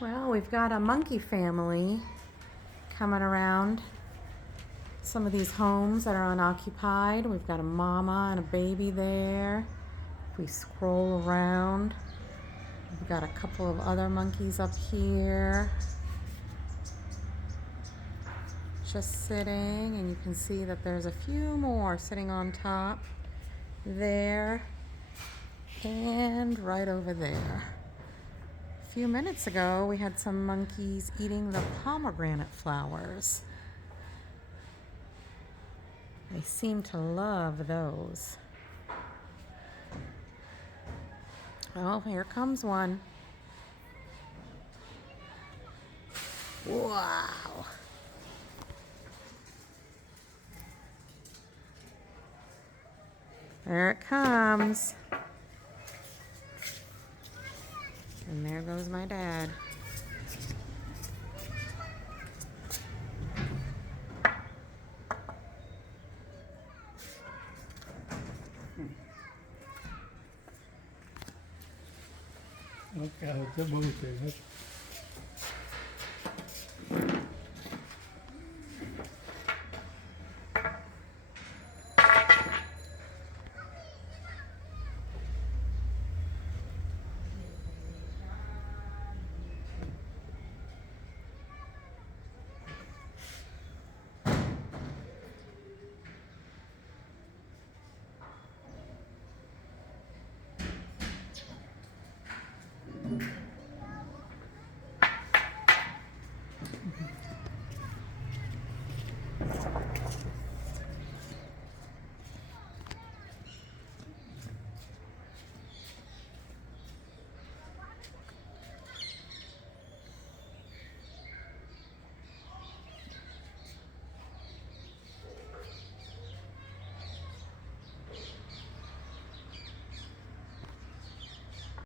Well, we've got a monkey family coming around some of these homes that are unoccupied. We've got a mama and a baby there. If we scroll around, we've got a couple of other monkeys up here just sitting, and you can see that there's a few more sitting on top there and right over there. A few minutes ago, we had some monkeys eating the pomegranate flowers. They seem to love those. Oh, here comes one. Wow. There it comes. And there goes my dad. Okay, it's a monkey.